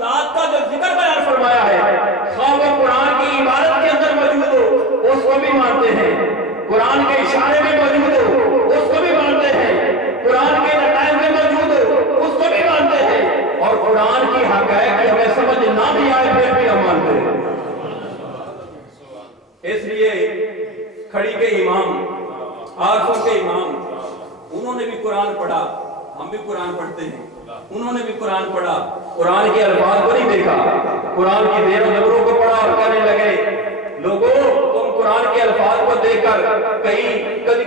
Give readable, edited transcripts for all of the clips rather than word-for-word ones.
ذات کا جو ذکر بیان فرمایا ہے، خواہ وہ قرآن کی عبادت کے اندر موجود ہو اس کو بھی مانتے ہیں، قرآن کے اشارے میں موجود ہو اس کو بھی مانتے ہیں، قرآن کے نتائج میں موجود ہو اس کو بھی مانتے ہیں، اور قرآن کی حقائق ہمیں سمجھ نہ بھی آئے پھر بھی ہم مانتے ہیں۔ اس لیے کھڑی کے امام، عارفوں کے امام، انہوں نے بھی قرآن پڑھا، ہم بھی قرآن پڑھتے ہیں، انہوں نے بھی قرآن پڑھا، قرآن کے الفاظ کو نہیں دیکھا، قرآن کی زیر و زبروں کو پڑھا اور کہنے لگے لوگوں تم قرآن کے الفاظ کو دیکھ کر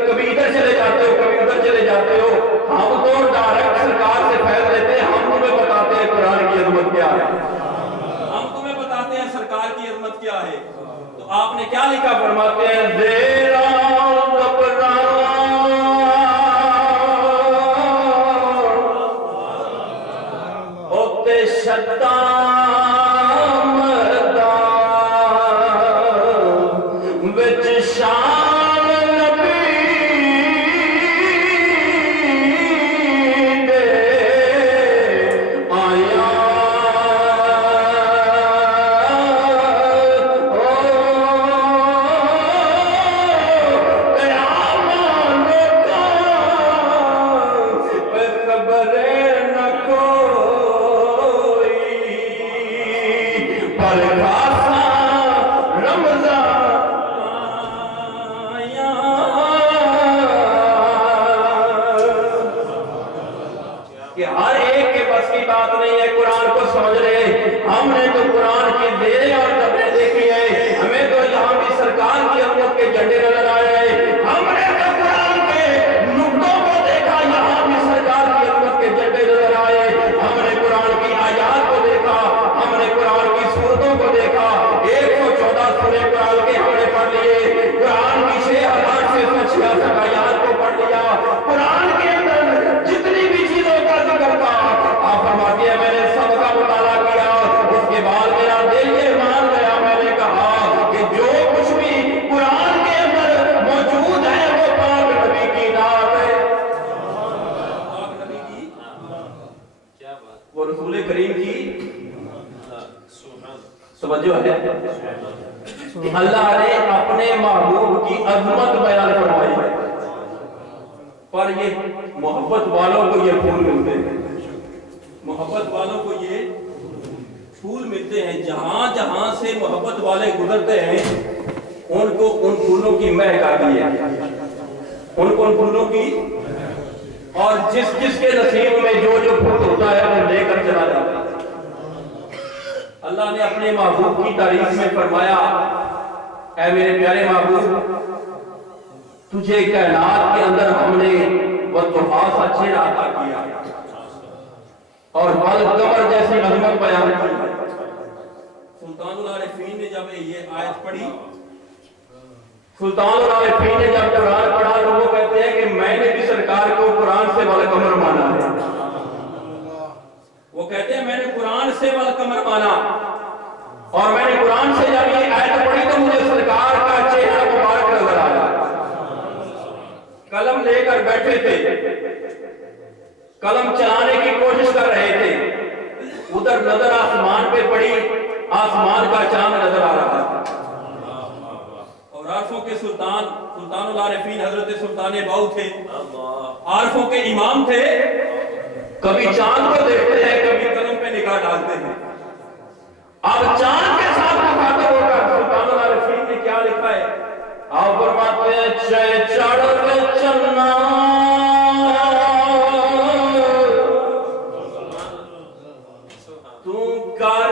کبھی ادھر چلے جاتے ہو کبھی ادھر چلے جاتے ہو، ہم تو ڈائریکٹ سرکار سے فیض لیتے ہیں، ہم تمہیں بتاتے ہیں قرآن کی عظمت کیا ہے، ہم تمہیں بتاتے ہیں سرکار کی عظمت کیا ہے۔ تو آپ نے کیا لکھا؟ فرماتے ہیں زیرا کہ ہر ایک کے بس کی بات نہیں ہے قرآن کو سمجھ رہے، ہم نے تو قرآن کی زیریں اور زبریں دیکھی ہے، ہمیں تو یہاں بھی سرکار کی عظمت کے جھنڈے نظر آئے ہیں، ہم نے تو قرآن کے نقطوں کو دیکھا، یہاں بھی سرکار کی عظمت کے جھنڈے نظر آئے، ہم نے قرآن کی آیات کو دیکھا، ہم نے قرآن کی سورتوں کو دیکھا، 114 سورے قرآن کے ہم نے پڑھ لیے، قرآن کی 6666 آیات کو پڑھ لیا، قرآن کے اندر جتنی بھی چیزوں کا ذکر تھا آپ فرماتے ہیں میں نے سب کا مطالعہ کیا، اس کے بعد میرا دل یہ مان گیا، میں نے کہا کہ جو کچھ بھی قرآن کے اندر موجود ہے وہ پاک نبی کی نعت ہے، پاک نبی کی وہ رسول کریم کی توجہ ہے۔ اللہ نے اپنے محبوب کی عظمت بیان فرمائی ہے، پر یہ محبت والوں کو یہ پھول ملتے ہیں، محبت والوں کو یہ پھول ملتے ہیں، جہاں جہاں سے محبت والے گزرتے ہیں ان کو ان پھولوں کی مہک آتی ہے، ان کو ان پھولوں کی، اور جس جس کے نصیب میں جو جو پھول ہوتا ہے وہ لے کر چلا جاتا ہے۔ اللہ نے اپنے محبوب کی تعریف میں فرمایا اے میرے پیارے محبوب تجھے کائنات کے اندر ہم نے والضحیٰ سا چہرہ عطا کیا اور والقمر جیسی عظمت بیان کی۔ سلطان العارفین نے جب یہ آیت پڑھی، سلطان العارفین نے جب قرآن پڑھا تو وہ کہتے ہیں کہ میں نے بھی سرکار کو قرآن سے والقمر مانا ہے، وہ کہتے ہیں میں نے قرآن سے والقمر مانا، اور میں نے قرآن سے جب یہ آیت پڑھی تو مجھے سرکار کا چہرہ مبارک نظر آیا، قلم لے کر بیٹھے تھے، قلم چلانے کی کوشش کر رہے تھے، ادھر نظر آسمان پہ پڑی، آسمان کا چاند نظر آ رہا تھا، اور عارفوں کے سلطان العارفین حضرت سلطان باؤ تھے، عارفوں کے امام تھے، کبھی چاند کو دیکھتے ہیں کبھی قلم پہ نگاہ ڈالتے ہیں۔ اب چاند کے ساتھ مخاطب ہو کر سلطان العارفین نے کیا لکھا ہے؟ آپ فرماتے ہیں چڑھ کے چلنا تو کر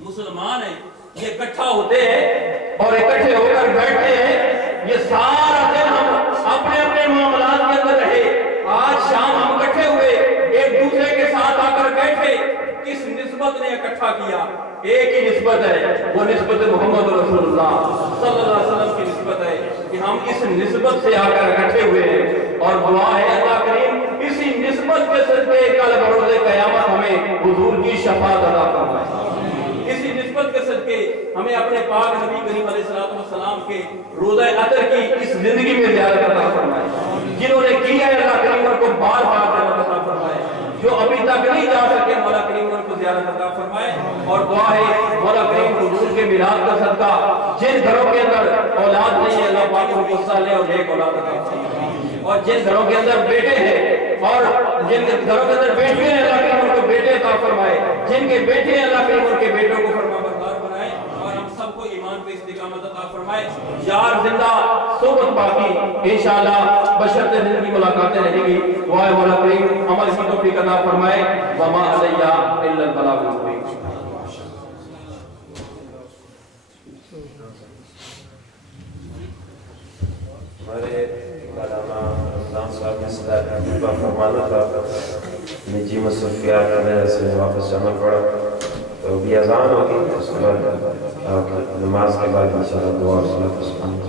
مسلمان ہیں، یہ اکٹھا ہوتے ہیں اور اکٹھے ہو کر بیٹھتے ہیں، یہ سارا دن ہم اپنے اپنے معاملات کے اندر رہے، آج شام ہم اکٹھے ہوئے، ایک دوسرے کے ساتھ آ کر بیٹھے، کس نسبت نے اکٹھا کیا؟ ایک ہی نسبت ہے، وہ نسبت محمد رسول اللہ صلی اللہ علیہ وسلم کی نسبت ہے کہ ہم اس نسبت سے آ کر اکٹھے ہوئے ہیں، اور دعا ہے اللہ کریم اسی نسبت کے صدقے کل بروز قیامت ہمیں حضور کی شفاعت عطا فرمائے، اسی نسبت کے صدقے ہمیں اپنے پاک نبی کریم علیہ السلام کے روضہ عطر کی اس زندگی میں زیارت عطا فرمائے، جنہوں نے کیا ہے اللہ کریم ان کو بار بار زیارت عطا فرمائے، جو ابھی تک نہیں جا سکے مولا کریم ان کو زیارت عطا فرمائے، اور دعا ہے مولا کریم حضور کے میلاد کا صدقہ جن گھروں کے اندر اولاد نہیں ہے اللہ پاک ان کو صالح اور نیک اولاد عطا فرمائے، اور جن گھروں کے اندر بیٹے ہیں اور جن گھروں کے اندر بیٹے ہیں اللہ کریم ان کو بیٹے عطا فرمائے، جن کے بیٹے ہیں اللہ کریم ان کے بیٹوں کو فرما بردار بنائے، اور ہم سب کو ایمان پہ استقامت عطا فرمائے، یار زندہ صحبت باقی انشاءاللہ بشرط زندگی ملاقاتیں رہیں گی، دعائے مولا کریم عمل کی توفیق عطا فرمائے، وما علیہ الا البلاغ المبین۔ ہمارے علامہ رمضان صاحب نے صدر کا فرمانا تھا نجی مصروفیات کی وجہ سے واپس جانا پڑا، تو ابھی اذان ہوگی، اس کے بعد نماز کے بعد انشاءاللہ دعا اور صلاۃ